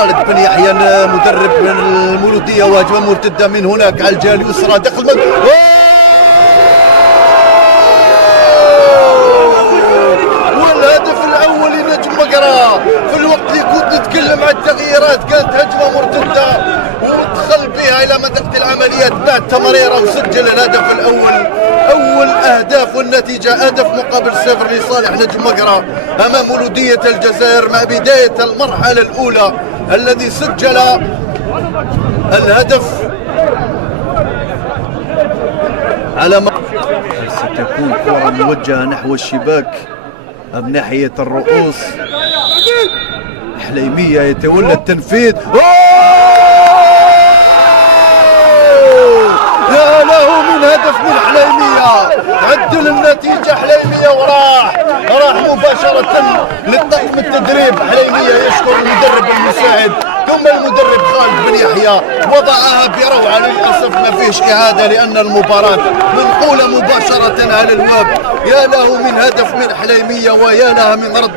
خالد بن يحيى مدرب المولودية، وهجمة مرتدة من هناك على الجهة اليسرى داخل والهدف الأول لنجم مقرة. في الوقت اللي كنت نتكلم عن التغييرات كانت هجمة مرتدة ودخل بها إلى منطقة العمليات بعد تمريرة وسجل الهدف الأول. أول أهداف والنتيجة هدف مقابل 0 لصالح نجم مقرة أمام مولودية الجزائر مع بداية المرحلة الأولى الذي سجل الهدف على ستكون كرة موجهة نحو الشباك من ناحية الرؤوس. حليمية يتولى التنفيذ. يا له من هدف من حليمية، عدل النتيجة حليمية وراح مباشرة للطاقم التدريب. حليمية يشكر المدرب المساعد ثم المدرب خالد بن يحيى، وضعها بروعة. للأسف ما فيش إعادة لأن المباراة منقولة مباشرة على الواب. يا له من هدف من حليمية ويا لها من رد